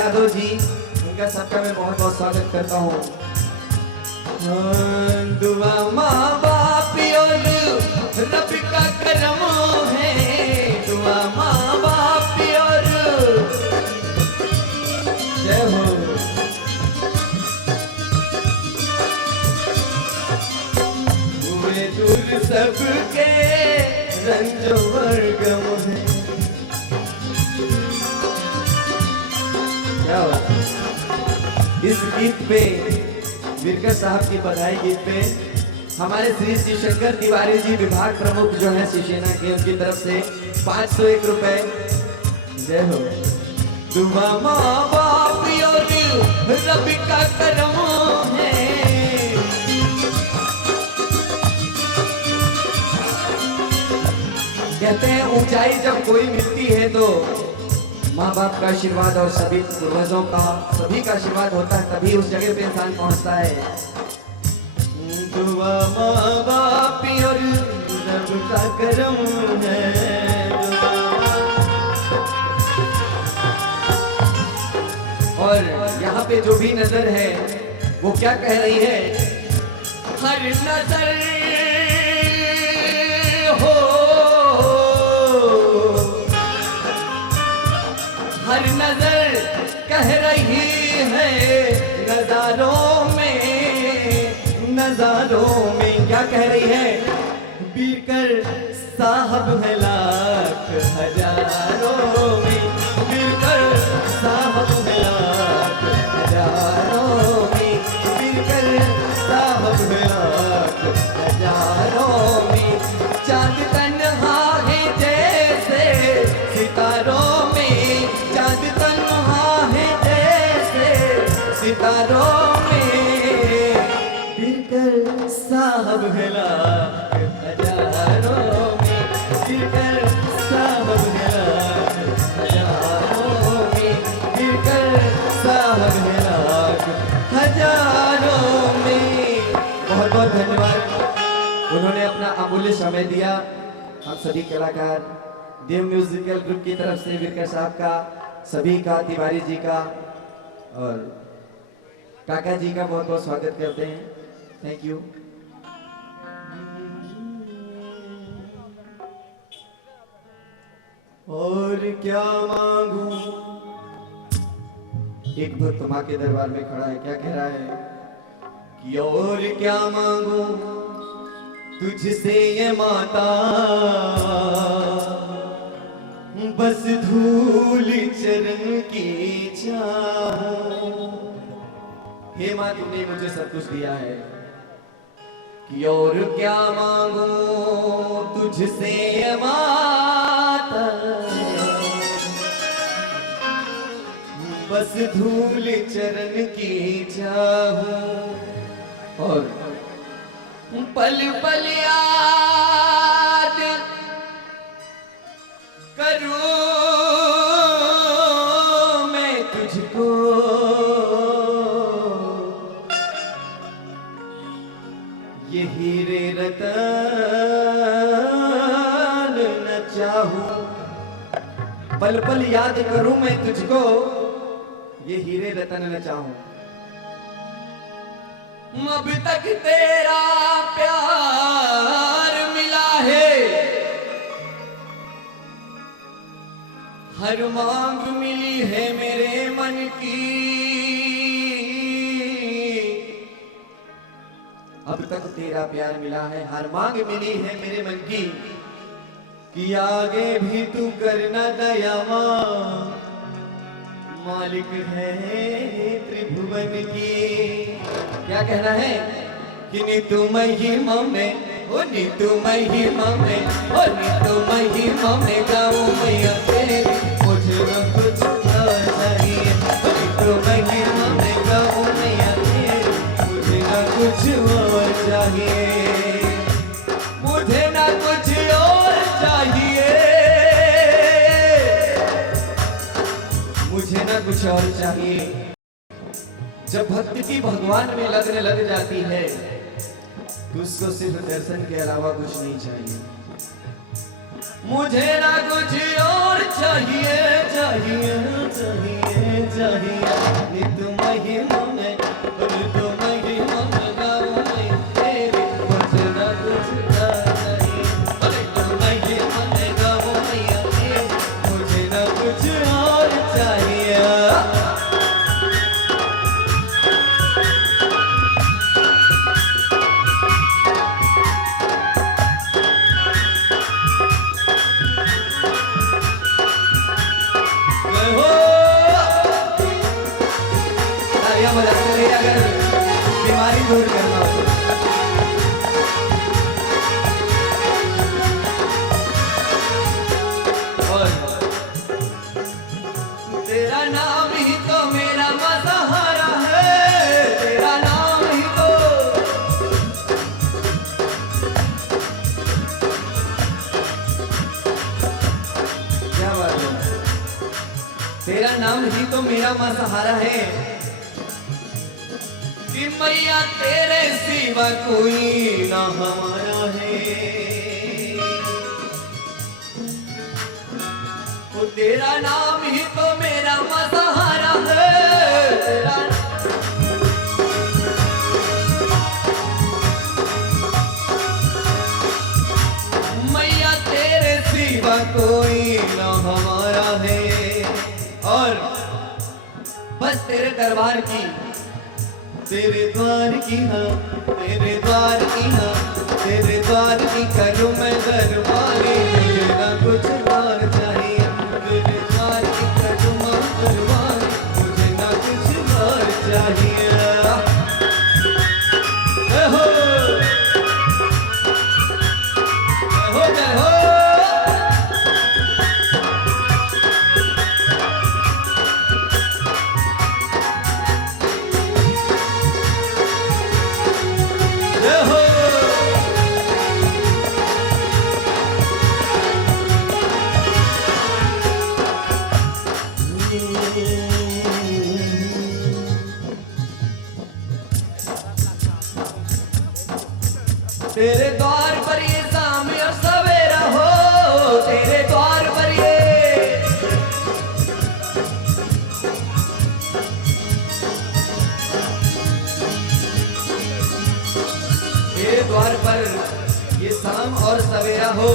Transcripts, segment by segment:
यादव जी, उनका सबका मैं बहुत बहुत स्वागत करता हूँ। दुआ माँ बाप और रब का करम है, दुआ माँ बाप और जय हो। हुए दूर सबके रंजो वर्गम है। क्या बात। इस गीत पे विरकर साहब की बधाई गीत पे हमारे श्री श्री शंकर तिवारी जी विभाग प्रमुख जो है शिवसेना के, उनकी तरफ से 501 रुपए। जय हो। दुआ माँ बाप और रब का करम है। कहते हैं ऊंचाई जब कोई मिलती है तो माँ बाप का आशीर्वाद और सभी पूर्वजों का, सभी का आशीर्वाद होता है, तभी उस जगह पे इंसान पहुंचता है। दुआ माँ बाप और रब का करम है। और यहाँ पे जो भी नजर है वो क्या कह रही है? हर नजर हो, हर नजर कह रही है, नजारों में क्या कह रही है? बीरकर साहब है लाख हजारों में, बीरकर साहब है लाख हजारों में, बीरकर साहब है लाख हजारों में। चांद तन्हा है जैसे सितारों में, चांद तन्हा है जैसे सितारों में, बीरकर साहब है लाख हजारों में, बीरकर साहब है लाख हजारों में, बीरकर साहब है लाख हजारों में। बहुत बहुत धन्यवाद, उन्होंने अपना अमूल्य समय दिया। हम सभी कलाकार देव म्यूजिकल ग्रुप की तरफ से विरकर साहब का, सभी का, तिवारी जी का और काका जी का बहुत बहुत स्वागत करते हैं। Thank you. और क्या मांगू, एक तो तुमा के दरबार में खड़ा है, क्या कह रहा है कि और क्या मांगू तुझसे ये माता, बस धूल चरण की चाहूं। हे माँ, तुमने मुझे सब कुछ दिया है कि और क्या मांगू तुझसे ये माता, बस धूल चरण की चाहूं। और पल पल याद करूं मैं तुझको, ये हीरे रतन न चाहूं। पल पल याद करूं मैं तुझको, ये हीरे रतन न चाहूं। अब तक तेरा प्यार मिला है, हर मांग मिली है मेरे मन की। अब तक तेरा प्यार मिला है, हर मांग मिली है मेरे मन की, कि आगे भी तू करना दया मां, मालिक है त्रिभुवन की। क्या कहना है कि नीतू महिमा में, ओ नीतू महिमा में, ओ नीतू महिमा में गाऊं मैया तेरी, मुझे न कुछ और चाहिए। ओ नीतू महिमा में गाऊं मैया तेरी, मुझे न कुछ और चाहिए, मुझे न कुछ और चाहिए, मुझे न कुछ और चाहिए। जब भक्ति की भगवान में लगने लग जाती है तो उसको सिर्फ दर्शन के अलावा कुछ नहीं चाहिए। मुझे ना कुछ और चाहिए, चाहिए, चाहिए, चाहिए। नित महिमा में नित महिमा में गाऊं मैं तेरी, मुझे न कुछ और चाहिए। नित महिमा में गाऊं मैया तेरी, मुझे न कुछ और चाहिए। अगर बीमारी दूर करना हो और तेरा नाम ही तो मेरा सहारा है, तेरा नाम ही तो क्या बात है, तेरा नाम ही तो मेरा सहारा है कि मैया तेरे सिवा कोई ना हमारा है। वो तेरा नाम ही तो मेरा सहारा है, तेरा मैया तेरे सिवा कोई ना हमारा है। और बस तेरे दरबार की, तेरे द्वार की हाँ, तेरे द्वार की हाँ, तेरे द्वार की करूँ मैं दरबारी, मुझे ना कुछ और चाहिए। तेरे द्वार की करूँ मैं दरबारी, मुझे ना कुछ और चाहिए। जय हो जय हो जय हो। तेरे द्वार पर ये शाम और सवेरा हो, तेरे द्वार पर ये द्वार पर ये शाम और सवेरा हो।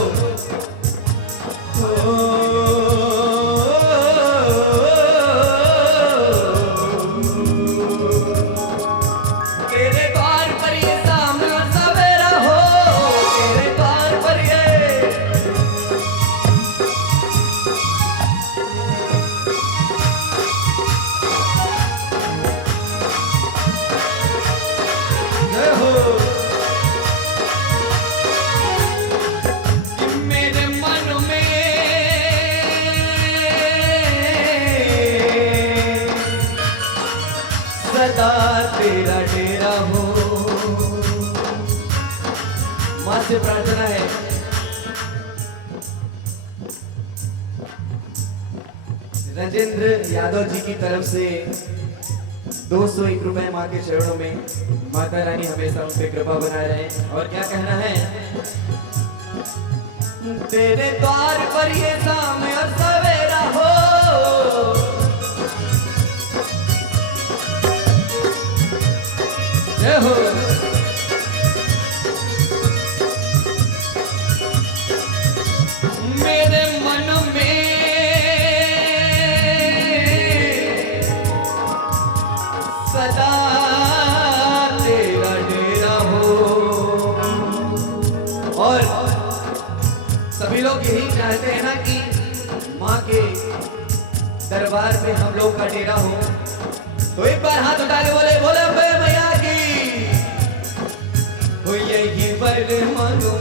तेरे द्वार पर ये शाम और सवेरा हो, तेरे द्वार पर ये जय हो। कि मेरे मन में सदा तेरा डेरा हो। मां से प्रार्थना है, राजेंद्र यादव जी की तरफ से 201 रुपए माँ के चरणों में। माता रानी हमेशा उन पे कृपा बनाए रहे। और क्या कहना है, तेरे द्वार पर ये शाम और सवेरा हो, जय हो। मेरे मन में सदा तेरा डेरा हो। और सभी लोग यही चाहते हैं ना कि माँ के दरबार में हम लोग का डेरा हो। तो एक बार हाथ उठा के बोले बोले अम्बे मैया की। हो यही बर मांगो,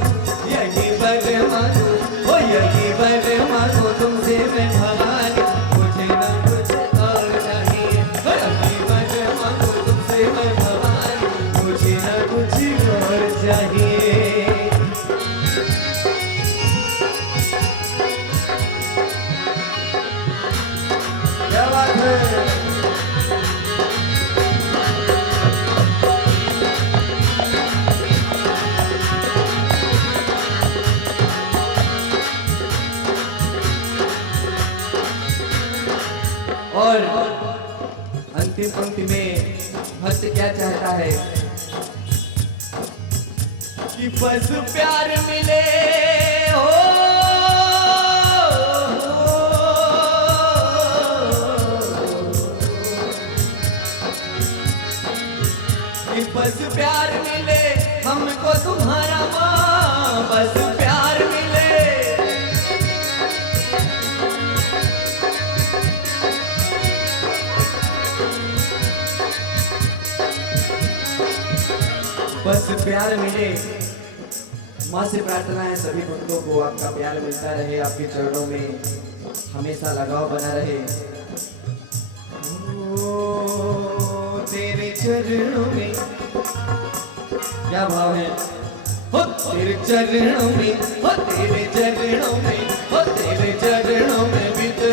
यही बर मांगो, हो यही बर मांगो तुमसे मैं भवानी, मुझे ना कुछ और चाहिए। हो यही बर मांगो तुमसे मैं भवानी, मुझे ना कुछ और चाहिए। क्या बात है। अंतिम पंक्ति में भक्त क्या चाहता है कि बस प्यार मिले हो, कि बस प्यार मिले हमको तुम्हारा माँ, बस प्यार मिले। बस प्यार मिले। माँ से प्रार्थना है सभी भक्तों को आपका प्यार मिलता रहे, आपके चरणों में हमेशा लगाव बना रहे। ओ तेरे चरणों में क्या भाव है, हो तेरे चरणों में, हो तेरे चरणों में, हो तेरे चरणों में भी तो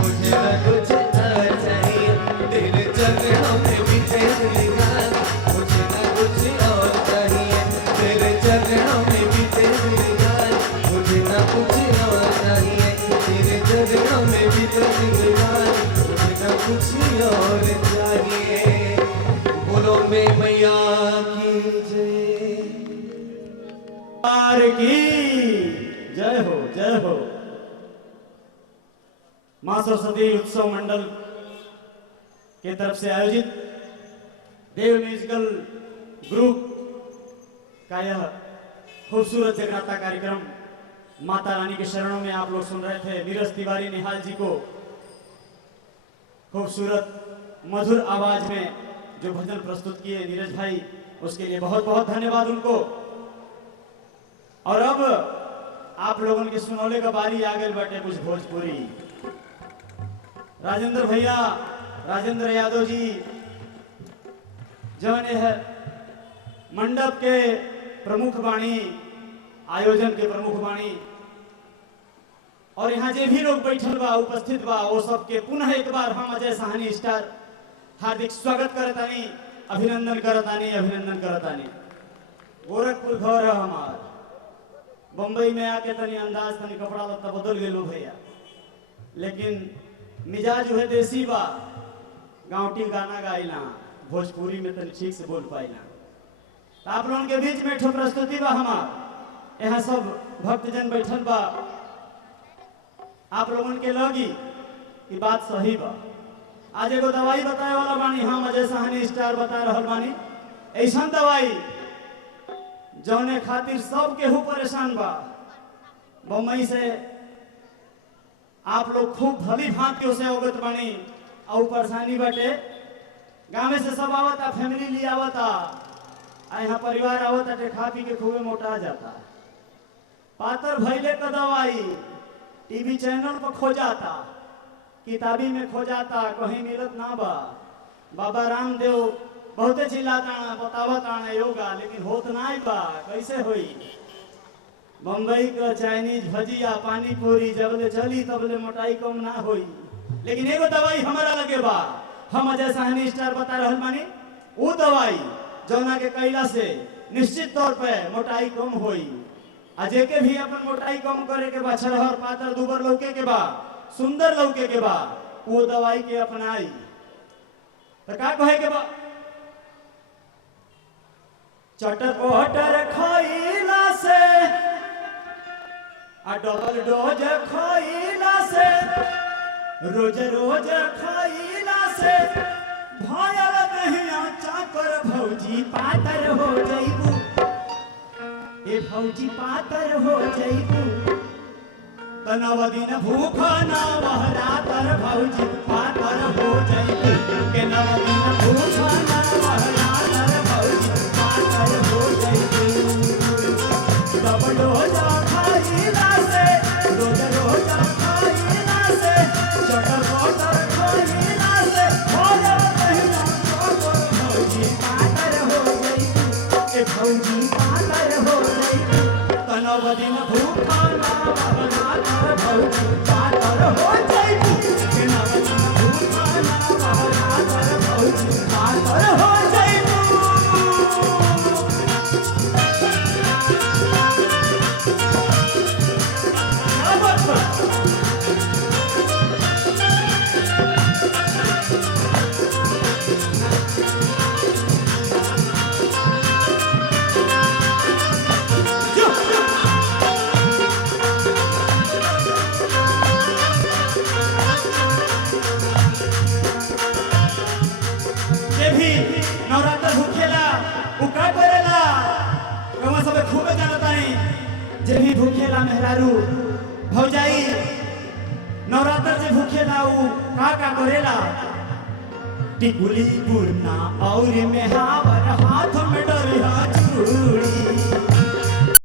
मुझे ना कुछ और चाहिए, तेरे चरणों में भी तेरे मुझे ना कुछ और चाहिए, तेरे चरणों में भी तेरे मुझे ना कुछ और चाहिए, तेरे चरणों में भी तेरे मुझे ना कुछ और चाहिए। बोलो मैं मैया की जय, की जय हो, जय हो। मां सरस्वती उत्सव मंडल के तरफ से आयोजित देव म्यूजिकल ग्रुप का यह खूबसूरत जगराता कार्यक्रम माता रानी के शरणों में आप लोग सुन रहे थे। नीरज तिवारी निहाल जी को खूबसूरत मधुर आवाज में जो भजन प्रस्तुत किए नीरज भाई, उसके लिए बहुत बहुत धन्यवाद उनको। और अब आप लोगों के सुनौले का बारी आ गए बटे कुछ भोजपुरी। राजेंद्र भैया, राजेंद्र यादव जी जो है मंडप के प्रमुख वाणी, आयोजन के प्रमुख वाणी, और यहाँ जे भी लोग बैठल बा उपस्थित बा वो सबके पुनः एक बार हम अजय साहनी स्टार हार्दिक स्वागत करतानी, अभिनंदन करतानी, अभिनंदन करतानी। गोरखपुर घर है हमार, बम्बई में आके तनी अंदाज तनी कपड़ा लत्ता बदल गए भैया, लेकिन मिजाज है देसी बा। गाँवटी गाना गाइला, भोजपुरी में तनी ठीक से बोल पाइला। आप लोगों के बीच में प्रस्तुति बा हमार, यहाँ सब भक्तजन बैठल बा। आप लोगों के लगी कि बात सही बा। आज एगो दवाई बताए वाला बानी, हम अजय साहनी स्टार बता रहल बानी। ऐसा दवाई जौने खातिर सब केहू परेशान बा। बम्बई से आप लोग खूब भली भांति से अवगत बानी, और परेशानी बाटे गाँव से सब आवता, फैमिली ले आवता, यहाँ परिवार आवता, खा पी के खूबे मोटा जाता। पातर भैले का दवाई टीवी चैनल पर खो जाता, किताबी में खो जाता, कहीं मिलत ना बा। बाबा रामदेव बहुते चिल्लाता बतावता योगा, लेकिन होत ना बा, कैसे होई। बम्बई का चाइनीज भजिया पानी पूरी जबले चली तबले मोटाई कम ना होई। लेकिन एगो दवाई हमारा लगे बा, हम अजय साहनी स्टार बता रहल बानी। वो दवाई जौना के कैला से निश्चित तौर पे मोटाई कम होई। अजय के भी अपन मोटाई कम करे के बा, छरहर पातर दुबर लौके के बा, सुंदर लौके के बा, वो दवाई के अपनाई। तो का कहे के बा, चटपटर खइला से आ डबल डोज खइला से, रोज रोज खइला से भयल दहिया चाकर भौजी पातर हो जइबू। ए भौजी पातर हो जइबू, तनव दिन भूख नवहरा तर भौजी पातर हो जइबू। के नव दिन भूख नवहरा तर भौजी पातर हो जइबू। डबल डोज खइला से, रोज रोज खइला से, चटपटर खइला से भयल दहिया चाकर भौजी पातर हो जइबू। ए भौजी पातर हो जइबू, तनव दिन भूख नवहरा तर भौजी पातर हो जइबू। के नव दिन भूख नवहरा तर भौजी पातर हो जइबू। क्या बात बा? भूखेला मेहरारू भौजाई नवरात्र से भूखेला ऊ का करेला टिकुली पूर्णा और में हावर हाथ में डरिया चूड़ी